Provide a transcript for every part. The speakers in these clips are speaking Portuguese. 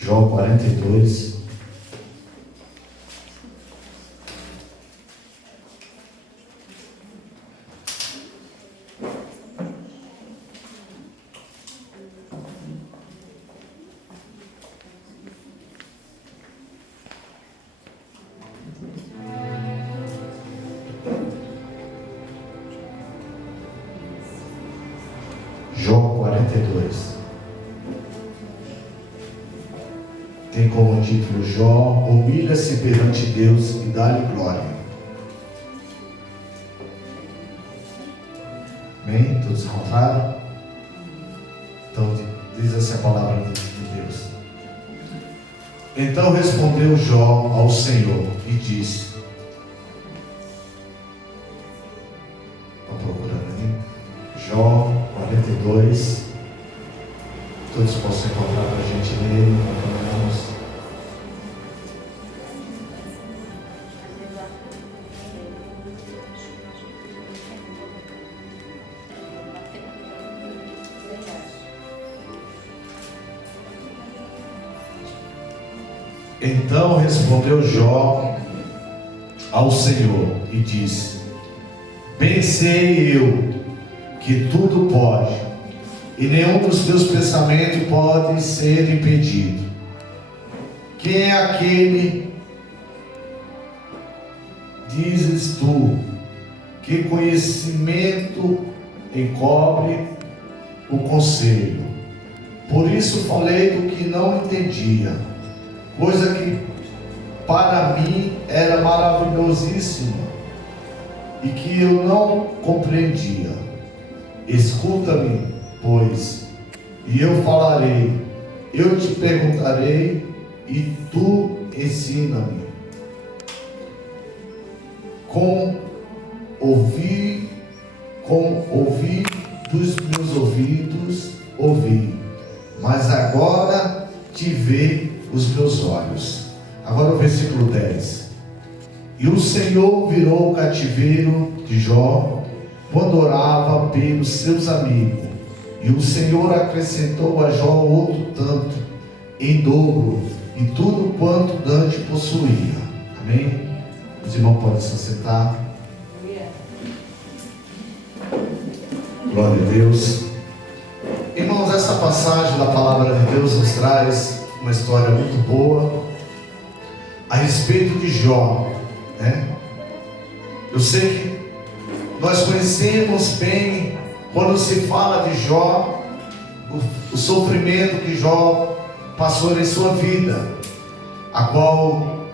Jó 42. Jó 42. Tem como título: Jó humilha-se perante Deus e dá-lhe glória. Amém? Todos encontraram? Então diz assim a palavra de Deus. Então respondeu Jó ao Senhor e disse: estão procurando aí? Jó 42. Todos possam encontrar para a gente ler, acompanhamos. Então respondeu Jó ao Senhor e disse: bem sei eu que tudo pode, e nenhum dos teus pensamentos pode ser impedido. Quem é aquele, dizes tu, que conhecimento encobre o conselho? Por isso falei do que não entendia, coisa que para mim era maravilhosíssima e que eu não compreendia. Escuta-me, pois, e eu falarei, eu te perguntarei e tu ensina-me. Com ouvir dos meus ouvidos ouvi, mas agora te vê os meus olhos. Agora o versículo 10. E o Senhor virou o cativeiro de Jó quando orava pelos seus amigos, e o Senhor acrescentou a Jó outro tanto, em dobro, e tudo quanto Dante possuía. Amém? Os irmãos podem se sentar. Glória a Deus. Irmãos, essa passagem da palavra de Deus nos traz uma história muito boa a respeito de Jó, né? Eu sei que nós conhecemos bem, quando se fala de Jó, o sofrimento que Jó passou em sua vida, a qual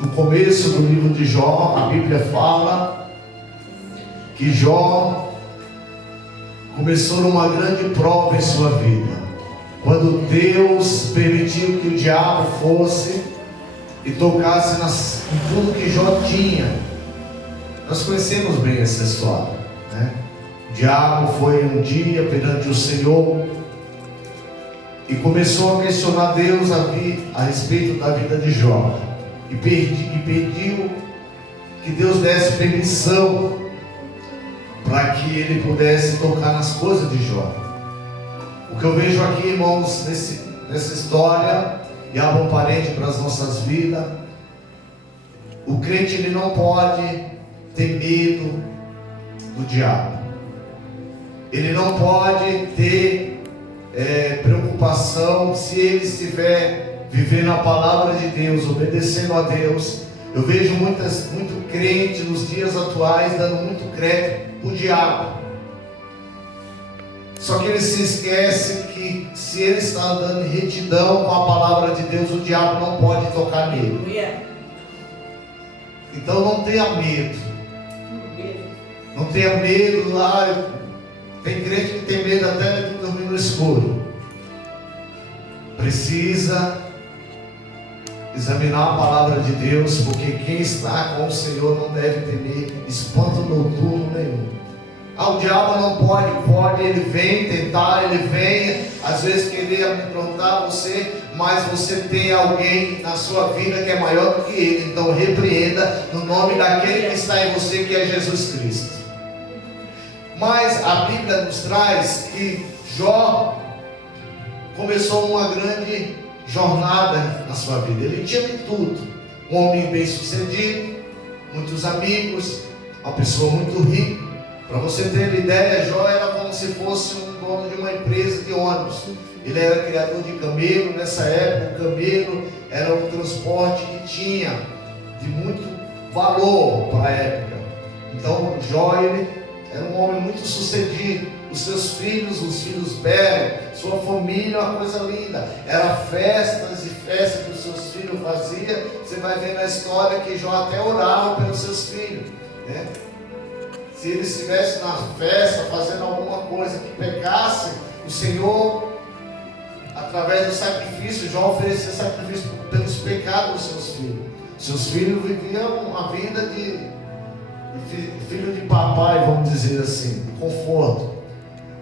no começo do livro de Jó, a Bíblia fala que Jó começou numa grande prova em sua vida, quando Deus permitiu que o diabo fosse e tocasse em tudo que Jó tinha. Nós conhecemos bem essa história, né? O diabo foi um dia perante o Senhor e começou a questionar Deus a respeito da vida de Jó, e pediu que Deus desse permissão para que ele pudesse tocar nas coisas de Jó. O que eu vejo aqui, irmãos, nessa história, e abra um parente para as nossas vidas, o crente ele não pode ter medo do diabo, ele não pode ter preocupação se ele estiver vivendo a palavra de Deus, obedecendo a Deus. Eu vejo muito crente nos dias atuais dando muito crédito para o diabo, só que ele se esquece que se ele está andando em retidão com a palavra de Deus, o diabo não pode tocar nele. Então não tenha medo, não tenha medo lá. Tem crente que tem medo até de dormir no escuro. Precisa examinar a palavra de Deus, porque quem está com o Senhor não deve temer espanto noturno nenhum. O diabo não pode, ele vem tentar, ele vem às vezes querer amedrontar você, mas você tem alguém na sua vida que é maior do que ele. Então repreenda no nome daquele que está em você, que é Jesus Cristo. Mas a Bíblia nos traz que Jó começou uma grande jornada na sua vida. Ele tinha de tudo. Um homem bem sucedido, muitos amigos, uma pessoa muito rica. Para você ter ideia, Jó era como se fosse um dono de uma empresa de ônibus. Ele era criador de camelo. Nessa época, o camelo era um transporte que tinha de muito valor para a época. Então, Jó, ele era um homem muito sucedido. Os seus filhos, os filhos belos, sua família, uma coisa linda. Era festas e festas que os seus filhos faziam. Você vai ver na história que Jó até orava pelos seus filhos, né? Se eles estivessem na festa, fazendo alguma coisa que pecasse, o Senhor, através do sacrifício, Jó oferecia sacrifício pelos pecados dos seus filhos. Seus filhos viviam uma vida de filho de papai, vamos dizer assim, de conforto.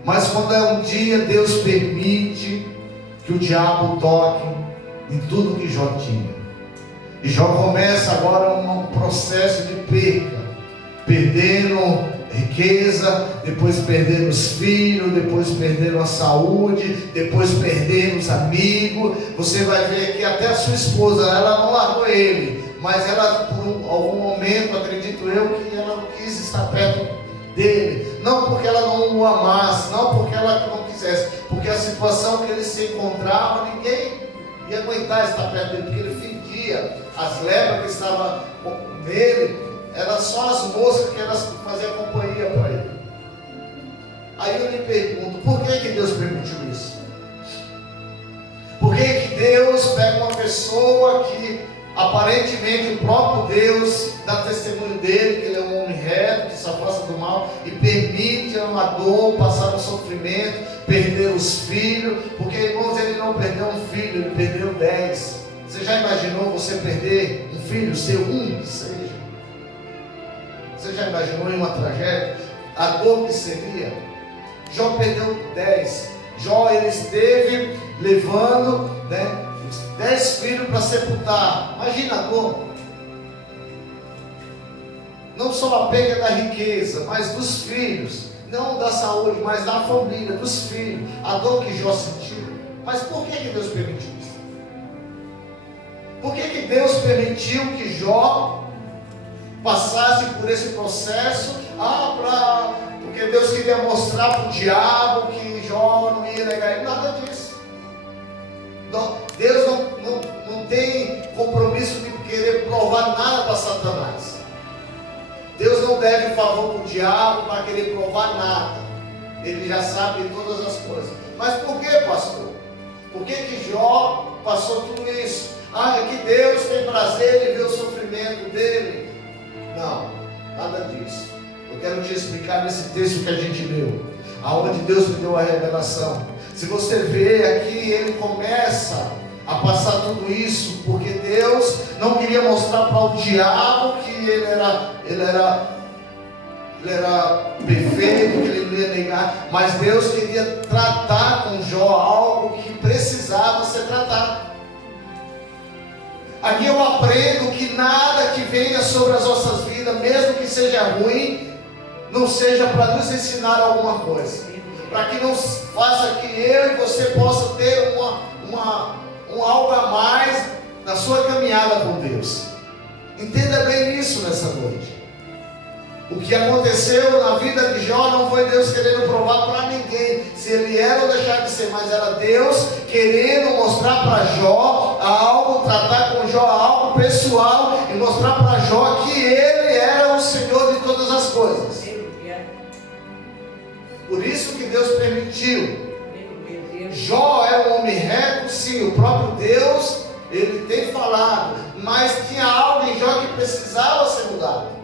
Mas quando é um dia, Deus permite que o diabo toque em tudo que Jó tinha. E Jó começa agora um processo de perca, perdendo riqueza, depois perdendo os filhos, depois perdendo a saúde, depois perdendo os amigos. Você vai ver que até a sua esposa, ela não largou ele, mas ela, por algum momento, acredito eu, que ela não quis estar perto dele. Não porque ela não o amasse, não porque ela não quisesse, porque a situação que ele se encontrava, ninguém ia aguentar estar perto dele, porque ele fedia. As lepras que estavam nele eram só as moças que elas faziam companhia para ele. Aí eu lhe pergunto, por que Deus permitiu isso? Por que Deus pega uma pessoa que aparentemente o próprio Deus dá testemunho dele, que ele é um homem reto, que se afasta do mal, e permite uma dor, passar um sofrimento, perder os filhos? Porque, irmãos, ele não perdeu um filho, ele perdeu 10. Você já imaginou você perder um filho, seu um que seja? Você já imaginou em uma tragédia a dor que seria? Jó perdeu 10. Jó, ele esteve levando, os 10 filhos para sepultar. Imagina a dor. Não só a perda da riqueza, mas dos filhos. Não da saúde, mas da família, dos filhos. A dor que Jó sentiu. Mas por que Deus permitiu isso? Por que Deus permitiu que Jó passasse por esse processo? Porque Deus queria mostrar para o diabo que Jó não ia negar ele. Nada disso. Deus não tem compromisso de querer provar nada para Satanás. Deus não deve favor para o diabo para querer provar nada. Ele já sabe de todas as coisas. Mas por que, pastor? Por que Jó passou tudo isso? É que Deus tem prazer em ver o sofrimento dele. Não, nada disso. Eu quero te explicar nesse texto que a gente leu, aonde Deus me deu a revelação. Se você vê aqui, ele começa a passar tudo isso porque Deus não queria mostrar para o diabo que ele era perfeito, que ele não ia negar, mas Deus queria tratar com Jó algo que precisava ser tratado. Aqui eu aprendo que nada que venha sobre as nossas vidas, mesmo que seja ruim, não seja para nos ensinar alguma coisa, para que não faça que eu e você possa ter um algo a mais na sua caminhada com Deus. Entenda bem isso nessa noite. O que aconteceu na vida de Jó não foi Deus querendo provar para ninguém se ele era ou deixar de ser, mas era Deus querendo mostrar para Jó algo, tratar com Jó algo pessoal e mostrar para Jó que ele era o Senhor de todas as coisas. Por isso que Deus permitiu. Jó é um homem reto, sim, o próprio Deus, ele tem falado, mas tinha algo em Jó que precisava ser mudado.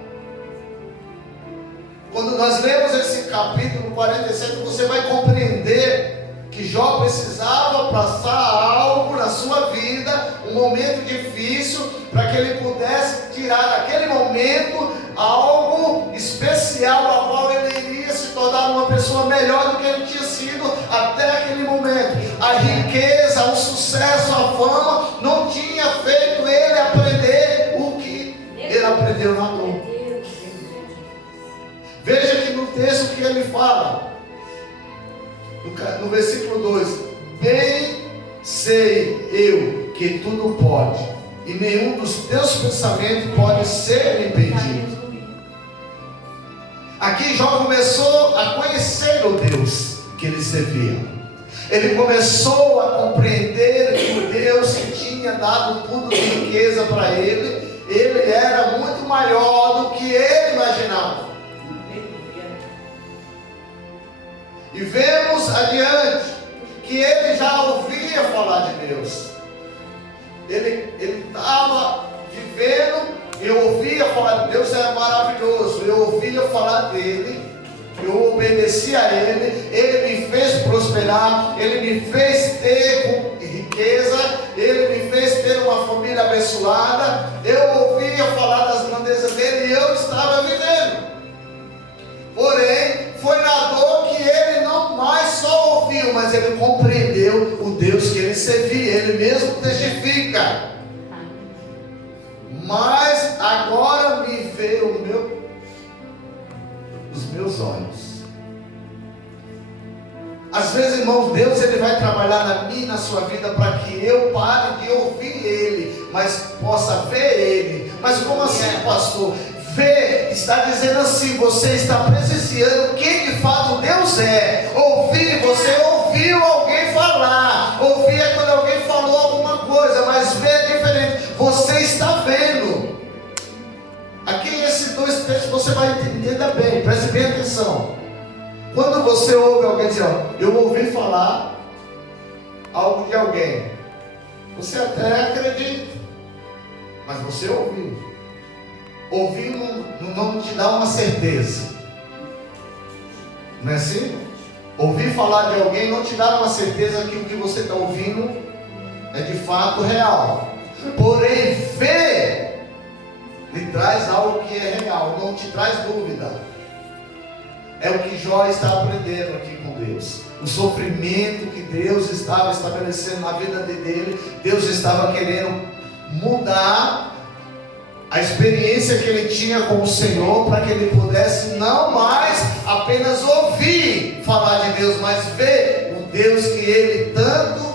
Quando nós lemos esse capítulo 47, você vai compreender que Jó precisava passar algo na sua vida, um momento difícil, para que ele pudesse tirar daquele momento algo especial, a qual ele iria se tornar uma pessoa melhor do que ele tinha sido até aquele momento. A riqueza, o sucesso, a fama não tinha feito ele aprender o que ele aprendeu na dor. Veja que no texto que ele fala, no versículo 2: bem sei eu que tudo pode, e nenhum dos teus pensamentos pode ser impedido. Aqui Jó começou a conhecer o Deus que ele servia. Ele começou a compreender que o Deus que tinha dado tudo de riqueza para ele, ele era muito maior do que ele imaginava. E vemos adiante que ele já ouvia falar de Deus. Ele estava vivendo, eu ouvia falar de Deus, era maravilhoso. Eu ouvia falar dele, eu obedecia a ele, ele me fez prosperar, ele me fez ter riqueza, ele me fez ter uma família abençoada. Eu ouvia falar das grandezas dele e eu estava vivendo. Porém, foi na dor que ele não mais só ouviu, mas ele compreendeu o Deus que ele servia. Ele mesmo testifica: mas agora me vê os meus olhos. Às vezes, irmãos, Deus ele vai trabalhar na minha e na sua vida para que eu pare de ouvir Ele, mas possa ver Ele. Mas como assim, pastor? Ver está dizendo assim: você está presenciando quem de fato Deus é. Ouvir, você ouviu alguém falar. Ouvir é quando alguém falou alguma coisa, mas ver é diferente. Você está vendo. Aqui esses dois textos você vai entender bem, preste bem atenção. Quando você ouve alguém dizer, eu ouvi falar algo de alguém, você até acredita, mas você ouviu. Ouvir não te dá uma certeza, não é assim? Ouvir falar de alguém não te dá uma certeza que o que você está ouvindo é de fato real. Porém, ver lhe traz algo que é real, não te traz dúvida. É o que Jó está aprendendo aqui com Deus. O sofrimento que Deus estava estabelecendo na vida dele, Deus estava querendo mudar a experiência que ele tinha com o Senhor, para que ele pudesse não mais apenas ouvir falar de Deus, mas ver o Deus que ele tanto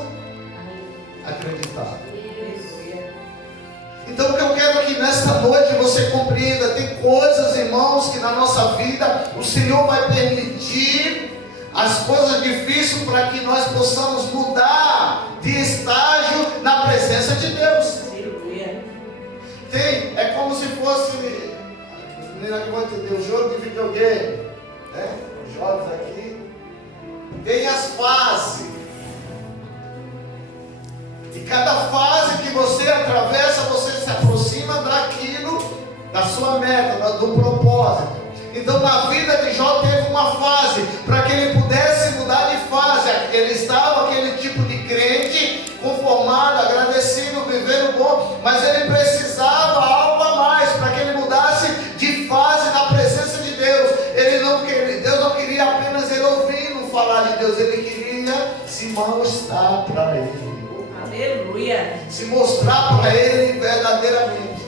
acreditava. Então o que eu quero que nesta noite você compreenda: tem coisas, irmãos, que na nossa vida o Senhor vai permitir as coisas difíceis para que nós possamos mudar de estágio na presença de Deus. É como se fosse, menina que vai entender, o jogo de videogame, né? Os jogos aqui tem as fases. E cada fase que você atravessa, você se aproxima daquilo, da sua meta, do propósito. Então na vida de Jó teve uma fase, para que ele pudesse mudar de fase. Ele estava aquele tipo de crente, conformado, agradecido, vivendo bom, mas ele precisava algo a mais, para que ele mudasse de fase na presença de Deus. Deus não queria apenas ele ouvindo falar de Deus, ele queria se mostrar para ele. Aleluia. Se mostrar para ele verdadeiramente.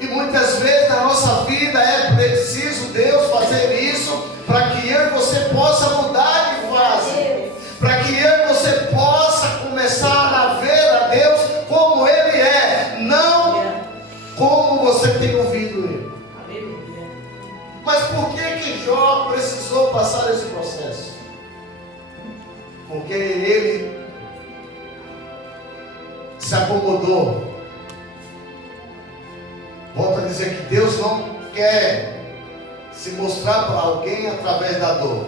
E muitas vezes na nossa vida é preciso Deus fazer isso, para que eu e você possa mudar de fase, para que eu e você possa começar a ver a Deus como Ele é, não como você tem ouvido Ele. Aleluia. Mas por que Jó precisou passar esse processo? Porque ele se acomodou. Volto a dizer que Deus não quer se mostrar para alguém através da dor,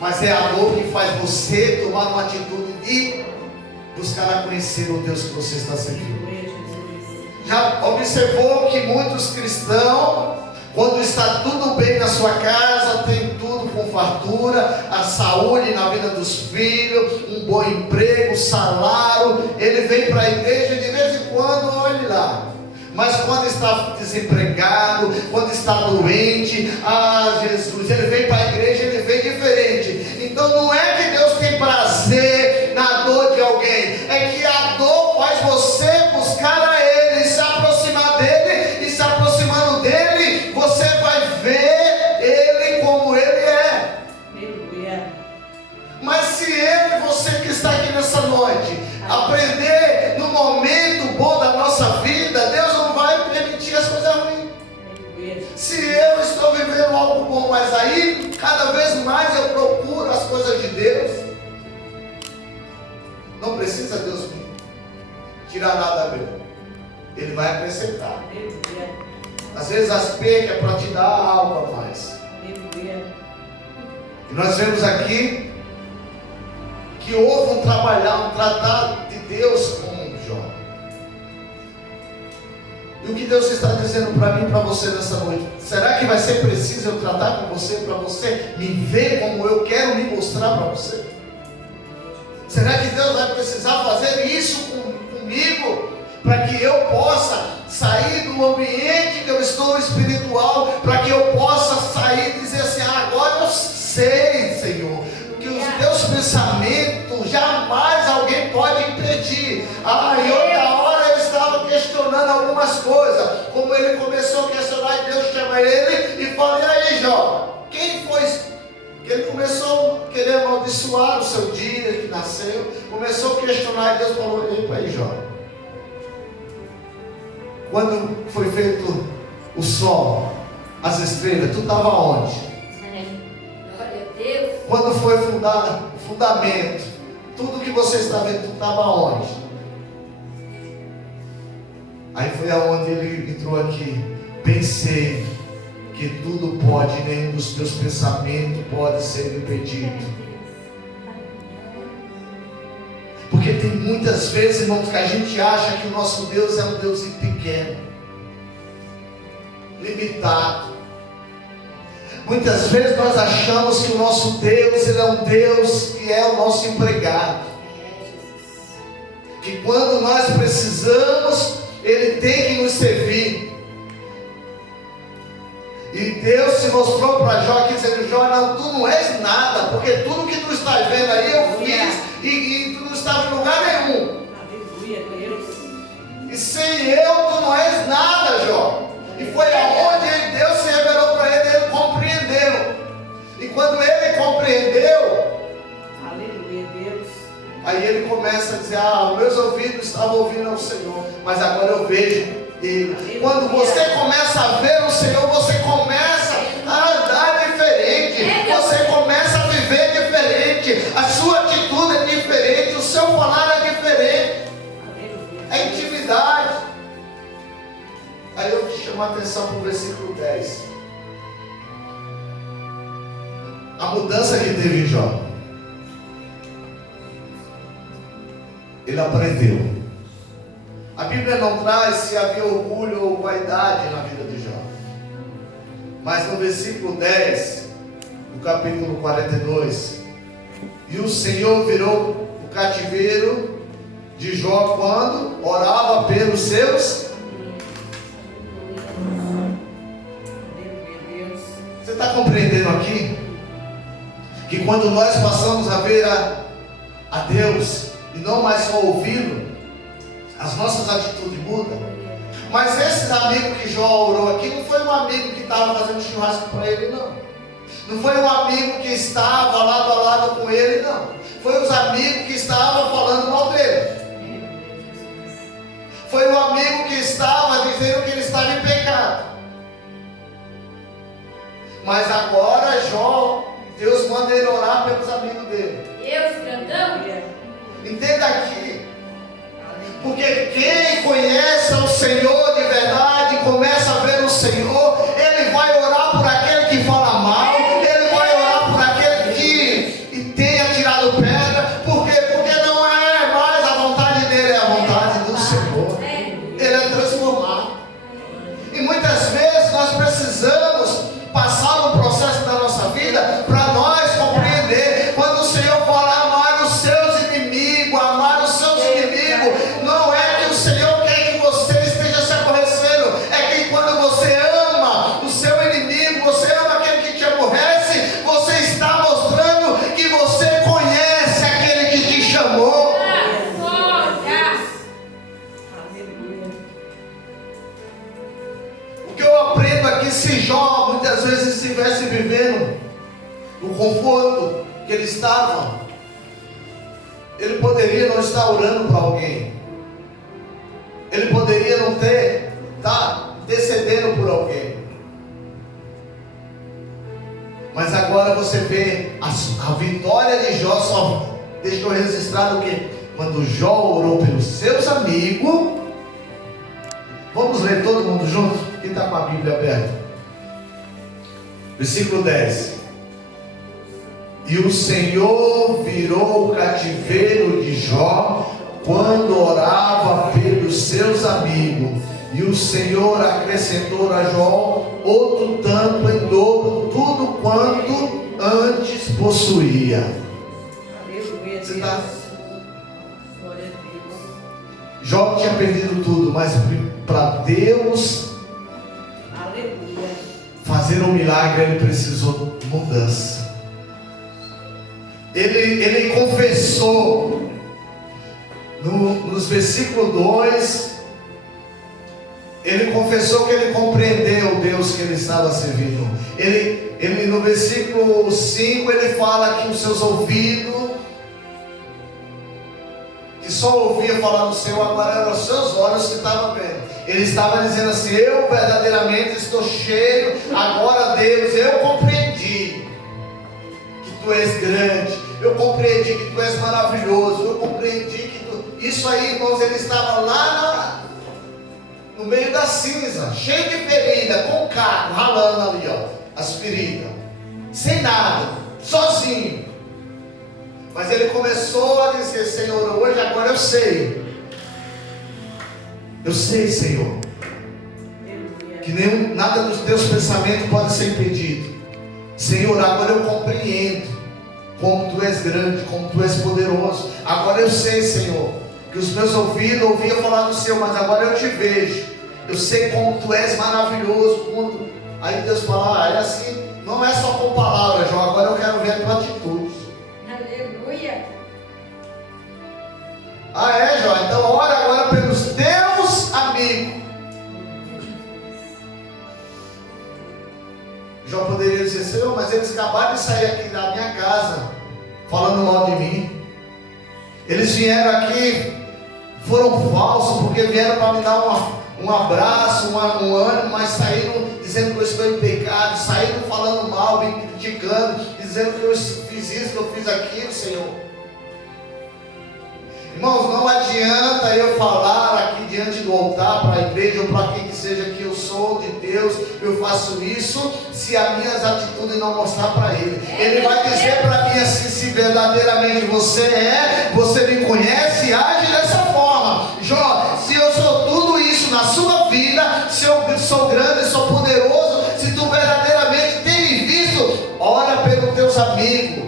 mas é a dor que faz você tomar uma atitude de buscar conhecer o Deus que você está servindo. Já observou que muitos cristãos, quando está tudo bem na sua casa, tem tudo com fartura, a saúde na vida dos filhos, um bom emprego, salário, ele vem para a igreja e de vez em quando olhe lá. Mas quando está desempregado, quando está doente, Jesus, ele vem para a igreja, ele vem diferente. Então não é que Deus tem prazer na dor de alguém, é que a dor faz você buscar a Ele, se aproximar dEle, e se aproximando dEle, você vai ver Ele como Ele é. Aleluia. Mas se Ele e você que está aqui nessa noite, aprender no momento bom da nossa vida, Deus não vai permitir as coisas ruins. Se eu estou vivendo algo bom, mas aí cada vez mais eu procuro as coisas de Deus, não precisa Deus tirar nada meu, Ele vai acrescentar. Às vezes as percas é para te dar algo a mais. E nós vemos aqui que houve um tratar de Deus com Jó. E o que Deus está dizendo para mim e para você nessa noite? Será que vai ser preciso eu tratar com você para você me ver como eu quero me mostrar para você? Será que Deus vai precisar fazer isso comigo para que eu possa sair do ambiente que eu estou espiritual, para que eu possa sair e dizer assim: agora eu sei, Senhor, que os teus pensamentos jamais alguém pode impedir. E outra hora eu estava questionando algumas coisas, como ele começou a questionar e Deus chama ele e fala: e aí, Jó, quem foi? Ele começou a querer amaldiçoar o seu dia que nasceu, começou a questionar e Deus falou: epa aí, Jó, quando foi feito o sol, as estrelas, tu estava onde? Quando foi fundado o fundamento, tudo que você está vendo, tu estava onde? Aí foi aonde ele entrou aqui. Pensei que tudo pode, nenhum dos teus pensamentos pode ser impedido. Porque tem muitas vezes, irmãos, que a gente acha que o nosso Deus é um Deus pequeno, limitado. Muitas vezes nós achamos que o nosso Deus, Ele é um Deus que é o nosso empregado. Que quando nós precisamos, Ele tem que nos servir. E Deus se mostrou para Jó aqui dizendo: Jó, não, tu não és nada, porque tudo que tu estás vendo aí eu fiz, e tu não estava em lugar nenhum. E sem eu tu não és nada, Jó. E foi aonde Deus se revelou para ele, ele compreendeu. E quando ele compreendeu, aleluia, Deus, aí ele começa a dizer: os meus ouvidos estavam ouvindo ao Senhor, mas agora eu vejo Ele. Quando você começa a ver o Senhor, você começa a andar diferente, você começa a viver diferente, a sua atitude é diferente, o seu falar é diferente, é intimidade. Aí eu chamo a atenção para o versículo 10. A mudança que teve em Jó. Ele aprendeu. A Bíblia não traz se havia orgulho ou vaidade na vida de Jó. Mas no versículo 10, do capítulo 42, e o Senhor virou o cativeiro de Jó quando orava pelos seus. Você está compreendendo aqui? Que quando nós passamos a ver a Deus e não mais só ouvi-lo, as nossas atitudes mudam. Mas esses amigos que Jó orou aqui, não foi um amigo que estava fazendo churrasco para ele, não. Não foi um amigo que estava lado a lado com ele, não. Foi os amigos que estavam falando mal dele. Foi o amigo que estava dizendo que ele estava em pecado. Mas agora Jó, Deus manda ele orar pelos amigos dele. Deus, grandão. Entenda aqui. Porque quem conhece o Senhor de verdade, começa a ver o Senhor, ele vai orar por aquele que fala mal, ele vai orar por aquele que tenha tirado pedra. Por quê? Porque não é mais a vontade dele, é a vontade do Senhor. Ele é transformado. E muitas vezes nós precisamos passar um processo da nossa vida para nós compreender. Quando o Senhor fala amar os seus inimigos, amar os seus inimigos, não é que o Senhor quer que você esteja se aborrecendo, é que quando você ama o seu inimigo, você ama aquele que te aborrece, você está mostrando que você conhece aquele que te chamou. O que eu aprendo aqui, se Jó muitas vezes estivesse vivendo no conforto que ele estava, Ele poderia não estar orando para alguém. Ele poderia não estar intercedendo por alguém. Mas agora você vê a vitória de Jó. Só deixou registrado o quê? Quando Jó orou pelos seus amigos. Vamos ler todo mundo junto? Quem está com a Bíblia aberta? Versículo 10. E o Senhor virou o cativeiro de Jó quando orava pelos seus amigos. E o Senhor acrescentou a Jó outro tanto em dobro, tudo quanto antes possuía. Aleluia, Deus. Você tá? Glória a Deus. Jó tinha perdido tudo, mas para Deus Aleluia. fazer um milagre, ele precisou de mudança. Ele confessou nos versículos 2. Ele confessou que ele compreendeu o Deus que ele estava servindo. Ele no versículo 5 ele fala que os seus ouvidos, que só ouvia falar do Senhor, agora eram os seus olhos que estavam vendo. Ele estava dizendo assim: eu verdadeiramente estou cheio. Agora, Deus, eu compreendi que Tu és grande, eu compreendi que Tu és maravilhoso, eu compreendi que Tu... Isso aí, irmãos, ele estava lá no meio da cinza, cheio de ferida, com o caco, ralando ali, ó, as feridas, sem nada, sozinho. Mas ele começou a dizer: Senhor, hoje, agora eu sei, Senhor, que nada dos teus pensamentos pode ser impedido. Senhor, agora eu compreendo como Tu és grande, como Tu és poderoso. Agora eu sei, Senhor, que os meus ouvidos ouviam falar do Senhor, mas agora eu te vejo. Eu sei como Tu és maravilhoso. Aí Deus fala: é assim, não é só com palavras, Jó, agora eu quero ver a tua atitude. Aleluia. É, Jó, então ora agora pelos teus amigos. Jó poderia dizer: Senhor, mas eles acabaram de sair aqui da minha casa falando mal de mim. Eles vieram aqui, foram falsos, porque vieram para me dar um abraço, um ânimo, mas saíram dizendo que eu estou em pecado, saíram falando mal, me criticando, dizendo que eu fiz isso, que eu fiz aquilo, Senhor. Irmãos, não adianta eu falar aqui diante do altar para a igreja ou para quem que seja que eu sou de Deus, eu faço isso, se as minhas atitudes não mostrar para Ele. Ele vai dizer para mim assim: se verdadeiramente você me conhece, age dessa forma. Jó, se eu sou tudo isso na sua vida, se eu sou grande, sou poderoso, se tu verdadeiramente tem me visto, ora pelos teus amigos.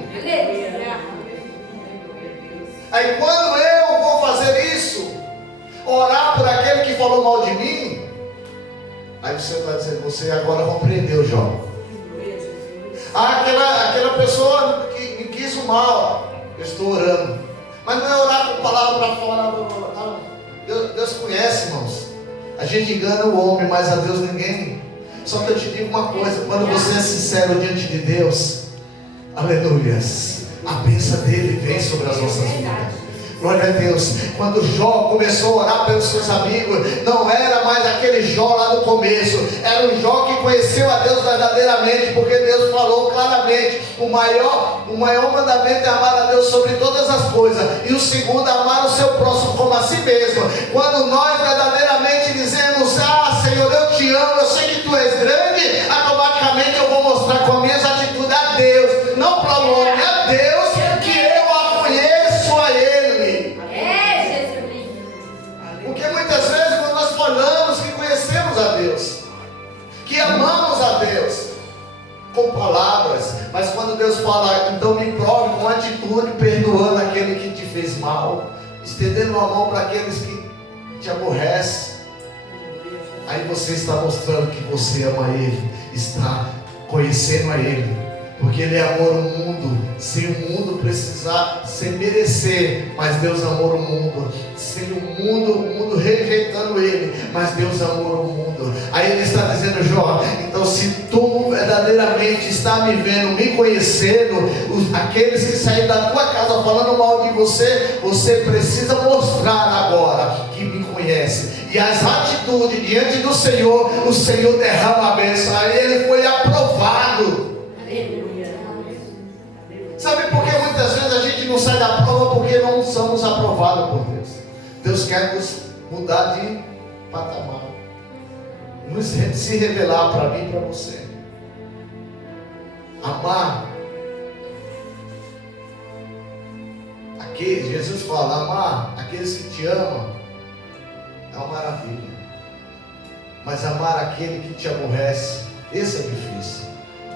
Aí quando eu vou fazer isso, orar por aquele que falou mal de mim, aí você vai dizer: você agora compreendeu, Jó. Aquela pessoa que me quis o mal, eu estou orando. Mas não é orar com palavra para fora, não. Deus conhece, irmãos. A gente engana o homem, mas a Deus ninguém. Só que eu te digo uma coisa: quando você é sincero diante de Deus, aleluias, a bênção dele vem sobre as nossas vidas. Glória a Deus. Quando Jó começou a orar pelos seus amigos, não era mais aquele Jó lá no começo, era um Jó que conheceu a Deus verdadeiramente, porque Deus falou claramente: o maior mandamento é amar a Deus sobre todas as coisas, e o segundo, amar o seu próximo como a si mesmo. Quando nós verdadeiramente dizemos: ah, Senhor, eu te amo, eu sei que Tu és grande, automaticamente eu vou mostrar com as minhas atitudes a Deus, não para o homem, a Deus, que eu a conheço a Ele. Porque muitas vezes quando nós falamos que conhecemos a Deus, que amamos a Deus com palavras, mas quando Deus fala: então me prove com atitude, perdoando aquele que te fez mal, estendendo a mão para aqueles que te aborrecem, aí você está mostrando que você ama Ele, está conhecendo a Ele. Porque Ele amou o mundo, sem o mundo precisar, sem merecer, mas Deus amou o mundo, sem o mundo rejeitando Ele, mas Deus amou o mundo. Aí Ele está dizendo: Jó, então se tu verdadeiramente está me vendo, me conhecendo, aqueles que saíram da tua casa falando mal de você, você precisa mostrar agora que me conhece. E as atitudes diante do Senhor, o Senhor derrama a bênção. Aí ele foi aprovado. Sabe por que muitas vezes a gente não sai da prova? Porque não somos aprovados por Deus. Deus quer nos mudar de patamar, se revelar para mim e para você. Amar. Jesus fala: amar aqueles que te amam é uma maravilha. Mas amar aquele que te aborrece, esse é difícil.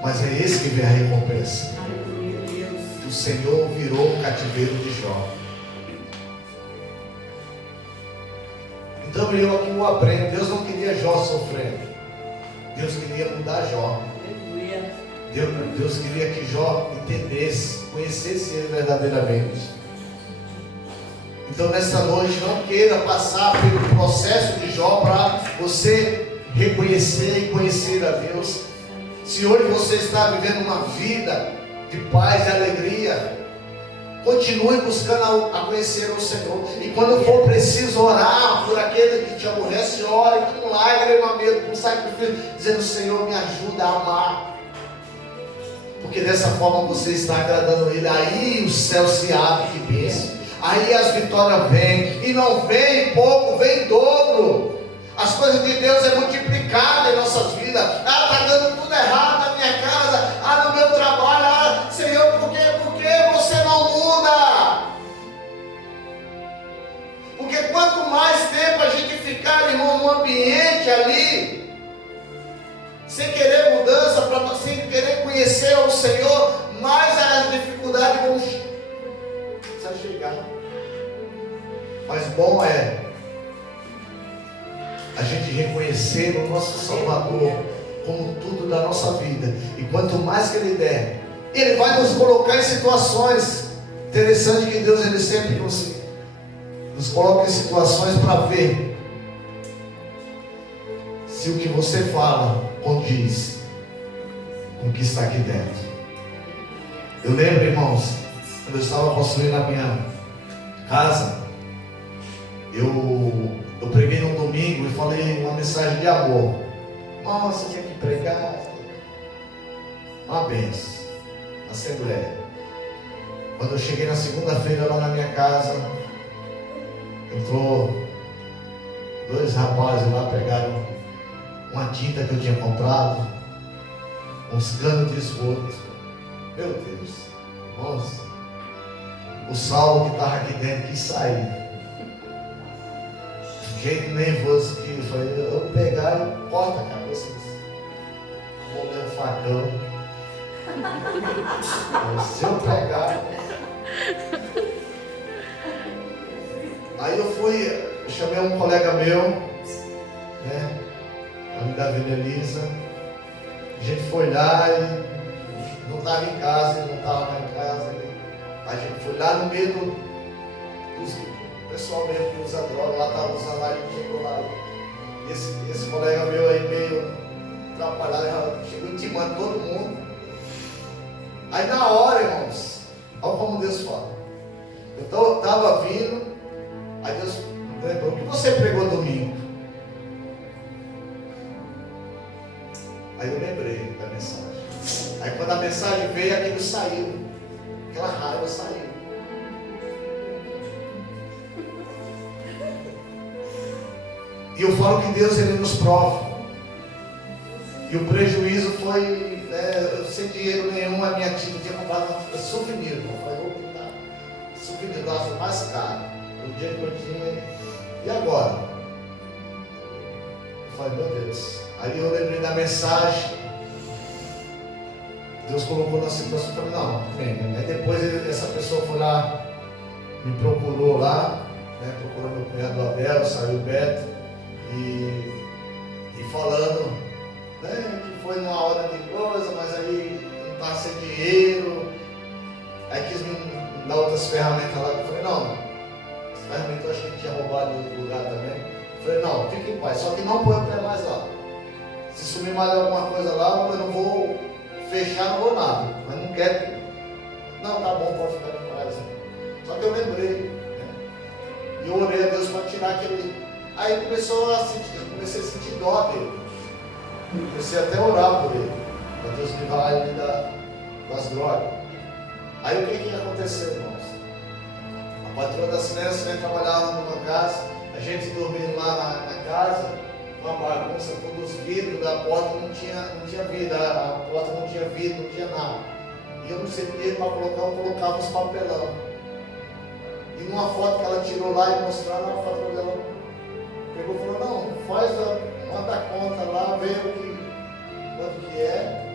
Mas é esse que vem a recompensa. O Senhor virou o cativeiro de Jó. Então eu aqui aprendo. Deus não queria Jó sofrendo. Deus queria mudar Jó. Deus queria que Jó entendesse, conhecesse Ele verdadeiramente. Então nessa noite não queira passar pelo processo de Jó para você reconhecer e conhecer a Deus. Se hoje você está vivendo uma vida de paz e alegria, continue buscando a conhecer o Senhor. E quando for preciso orar por aquele que te aborrece, ore com lágrima mesmo, com sacrifício, dizendo: Senhor, me ajuda a amar. Porque dessa forma você está agradando Ele. Aí o céu se abre de bênção. Aí as vitórias vêm. E não vem pouco, vem dobro. As coisas de Deus é multiplicada em nossas vidas. Está dando tudo errado na minha casa, no meu trabalho. Senhor, por que você não muda? Porque quanto mais tempo a gente ficar, irmão, num ambiente ali, sem querer mudança, sem querer conhecer o Senhor, mais as dificuldades vão chegar. Mas bom é a gente reconhecer o nosso Salvador como tudo da nossa vida. E quanto mais que Ele der, Ele vai nos colocar em situações. Interessante que Deus, Ele sempre nos coloca em situações para ver se o que você fala condiz com o que está aqui dentro. Eu lembro, irmãos, quando eu estava construindo a minha casa, eu preguei num domingo e falei uma mensagem de amor. Nossa, tinha que pregar. Uma benção. Assembleia. Quando eu cheguei na segunda-feira lá na minha casa, entrou 2 rapazes lá, pegaram uma tinta que eu tinha comprado, uns canos de esgoto. Meu Deus, nossa, o Saulo que estava aqui dentro quis sair. Jeito nervoso que eu falei: eu vou pegar e corta a cabeça desse. Vou ler um facão. Se eu pegar. Aí eu chamei um colega meu, né? Amigo da Vila Elisa. A gente foi lá e não estava em casa, ele não estava em casa. A gente foi lá no meio dos pessoal mesmo que usa droga, lá estava usando lá e chegou lá. Esse colega meu aí meio atrapalhado, chegou intimando todo mundo. Aí na hora, irmãos, olha como Deus fala. Eu estava vindo, aí Deus lembrou: o que você pregou domingo? Aí eu lembrei da mensagem. Aí quando a mensagem veio, aquilo saiu. Aquela raiva saiu. E eu falo que Deus, Ele nos prova. E o prejuízo foi, sem dinheiro nenhum, a minha tia tinha comprado um souvenir. Eu falei: vou pintar. Souvenir, nossa, mais caro. O dia que eu tinha. E agora? Eu falei: meu Deus. Aí eu lembrei da mensagem. Deus colocou na situação. Eu falei: não, vem. Aí depois essa pessoa foi lá, me procurou lá, né, procurou meu cunhado Abel, saiu o Beto. E falando, né, que foi numa hora de coisa, mas aí estava sem dinheiro, aí quis me dar outras ferramentas lá. Eu falei, não, as ferramentas eu acho que ele tinha roubado em outro lugar também. Eu falei, não, fique em paz, só que não põe o pé mais lá. Se sumir mais alguma coisa lá, eu não vou fechar, não vou nada, mas não quero. Não, tá bom, pode ficar em paz. Só que eu lembrei, né? E eu orei a Deus para tirar aquele. Aí eu comecei a sentir dó dele. Comecei até a orar por ele, para Deus livrar ele das drogas. Aí o que ia acontecer, irmãos? A patroa da Sinéssia trabalhava numa casa, a gente dormindo lá na casa, uma bagunça, todos os vidros da porta não tinha vidro, a porta não tinha vidro, não tinha nada. E eu não sei dinheiro para colocar, eu colocava os papelão. E numa foto que ela tirou lá e mostrando, a patroa dela pegou e falou, não, manda a conta lá, vê quanto que é.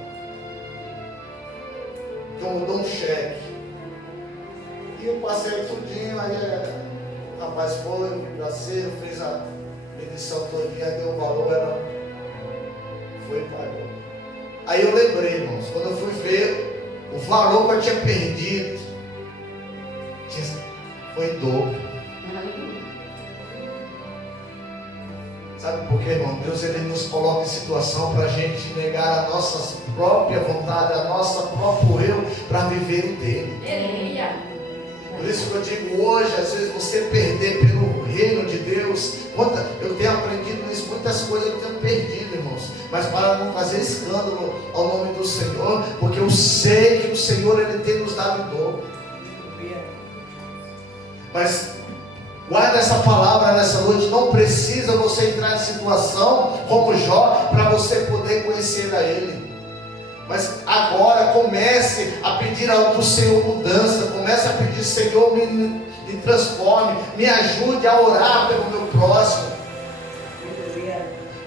Então eu dou um cheque. E eu passei tudinho, aí o rapaz foi, o braceiro, fez a medição todinha, deu o valor, foi e pagou. Aí eu lembrei, irmãos, quando eu fui ver o valor que eu tinha perdido, foi em dobro. Sabe por quê, irmão? Deus ele nos coloca em situação para a gente negar a nossa própria vontade, a nossa próprio eu, para viver o dele. Por isso que eu digo hoje, às vezes você perder pelo reino de Deus. Eu tenho aprendido isso, muitas coisas eu tenho perdido, irmãos. Mas para não fazer escândalo ao nome do Senhor, porque eu sei que o Senhor ele tem nos dado em dobro. Mas guarda essa palavra nessa noite. Não precisa você entrar em situação como Jó para você poder conhecer a Ele. Mas agora comece a pedir ao Senhor mudança. Comece a pedir, Senhor, me transforme, me ajude a orar pelo meu próximo,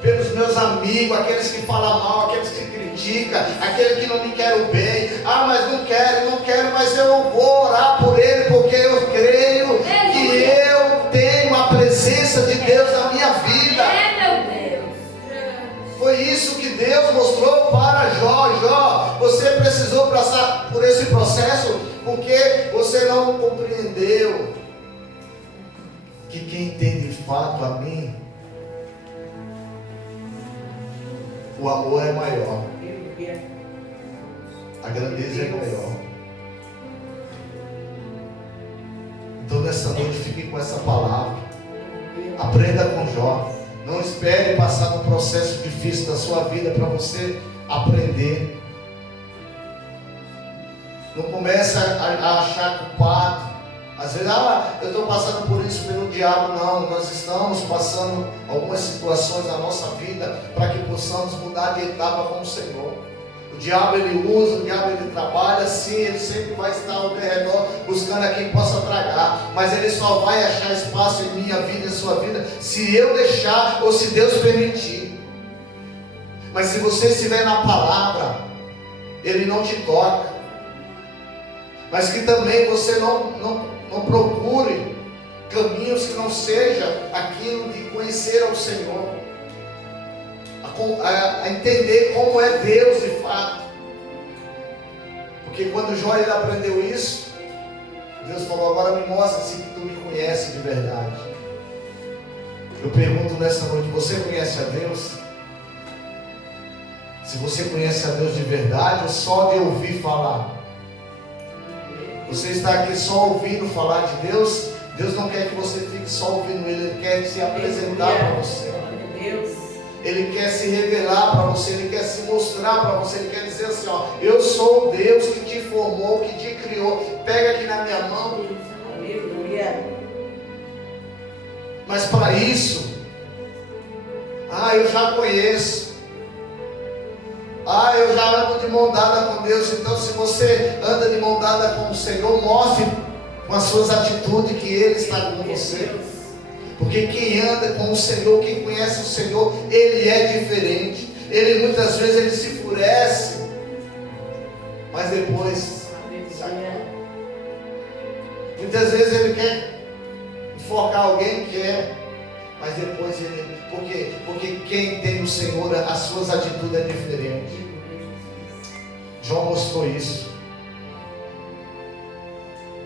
pelos meus amigos, aqueles que falam mal, aqueles que criticam, aqueles que não me querem bem. Mas não quero, mas eu vou orar por ele, porque eu creio que eu tenho a presença de Deus na minha vida. Foi isso que Deus mostrou para Jó. Jó, você precisou passar por esse processo porque você não compreendeu que quem tem de fato a mim, o amor é maior, a grandeza é maior. Então nessa noite fique com essa palavra, aprenda com Jó. Não espere passar um processo difícil da sua vida para você aprender. Não comece a achar culpado. Às vezes, eu estou passando por isso pelo diabo. Não, nós estamos passando algumas situações na nossa vida para que possamos mudar de etapa com o Senhor. O diabo ele usa, o diabo ele trabalha, sim, ele sempre vai estar ao redor buscando a quem possa tragar, mas ele só vai achar espaço em minha vida e em sua vida se eu deixar ou se Deus permitir. Mas se você estiver na palavra, ele não te toca. Mas que também você não procure caminhos que não seja aquilo de conhecer ao Senhor, a entender como é Deus de fato. Porque quando Jó ele aprendeu isso, Deus falou: agora me mostra se tu me conhece de verdade. Eu pergunto nessa noite: você conhece a Deus? Se você conhece a Deus de verdade ou só de ouvir falar? Você está aqui só ouvindo falar de Deus? Deus não quer que você fique só ouvindo Ele quer se apresentar para você. Ele quer se revelar para você, Ele quer se mostrar para você, Ele quer dizer assim: eu sou o Deus que te formou, que te criou, pega aqui na minha mão. Aleluia. Mas para isso, eu já conheço, eu já ando de mão dada com Deus. Então se você anda de mão dada com o Senhor, mostre com as suas atitudes que Ele está com você. Porque quem anda com o Senhor, quem conhece o Senhor, ele é diferente. Ele muitas vezes ele se enfurece, mas depois se acalma. Muitas vezes ele quer enfocar alguém, mas depois ele... Por quê? Porque quem tem o Senhor, as suas atitudes é diferente. Jó mostrou isso.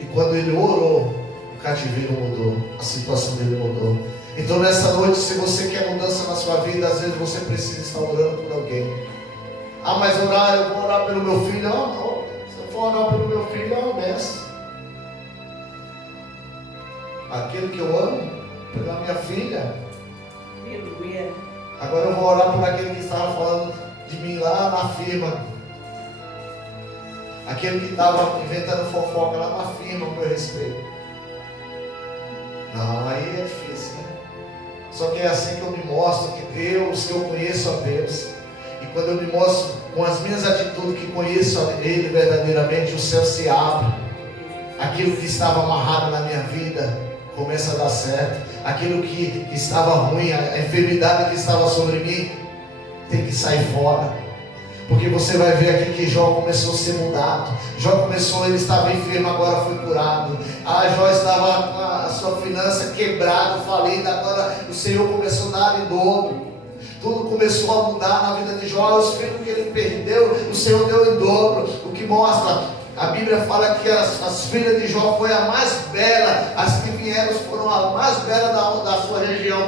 E quando ele orou, o cativeiro mudou, a situação dele mudou. Então nessa noite, se você quer mudança na sua vida, às vezes você precisa estar orando por alguém. Ah, mas orar, eu vou orar pelo meu filho. Ah, não. Se eu for orar pelo meu filho, é uma benção. Aquele que eu amo, pela minha filha. Aleluia. Agora eu vou orar por aquele que estava falando de mim lá na firma. Aquele que estava inventando fofoca lá na firma, ao meu respeito. Não, aí é difícil, né? Só que é assim que eu me mostro que Deus, eu conheço a Deus. E quando eu me mostro com as minhas atitudes que conheço a Ele verdadeiramente, o céu se abre. Aquilo que estava amarrado na minha vida começa a dar certo. Aquilo que estava ruim, a enfermidade que estava sobre mim, tem que sair fora. Porque você vai ver aqui que Jó começou a ser mudado. Jó começou, ele estava enfermo, agora foi curado. Jó estava com a sua finança quebrada, falida, agora o Senhor começou a dar em dobro. Tudo começou a mudar na vida de Jó. Os filhos que ele perdeu, o Senhor deu em dobro. O que mostra, a Bíblia fala que as filhas de Jó foi a mais bela. As que vieram foram a mais bela da sua região.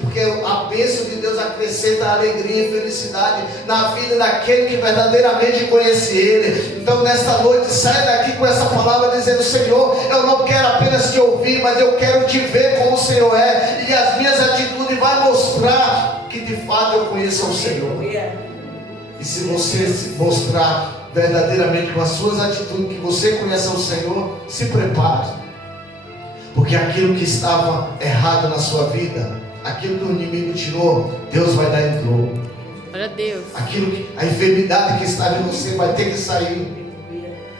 Porque a bênção de Deus acrescenta alegria e felicidade na vida daquele que verdadeiramente conhece Ele. Então nesta noite, sai daqui com essa palavra dizendo: Senhor, eu não quero apenas te ouvir, mas eu quero te ver como o Senhor é. E as minhas atitudes vão mostrar que de fato eu conheço o Senhor. E se você se mostrar verdadeiramente com as suas atitudes que você conhece o Senhor, se prepare. Porque aquilo que estava errado na sua vida, aquilo que o inimigo tirou, Deus vai dar em dobro. Glória a Deus. A enfermidade que estava em você vai ter que sair.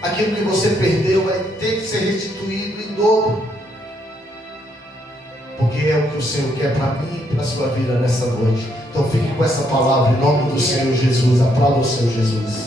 Aquilo que você perdeu vai ter que ser restituído em dobro. Porque é o que o Senhor quer para mim e para a sua vida nessa noite. Então fique com essa palavra em nome do Senhor Jesus. Aplauda o Senhor Jesus.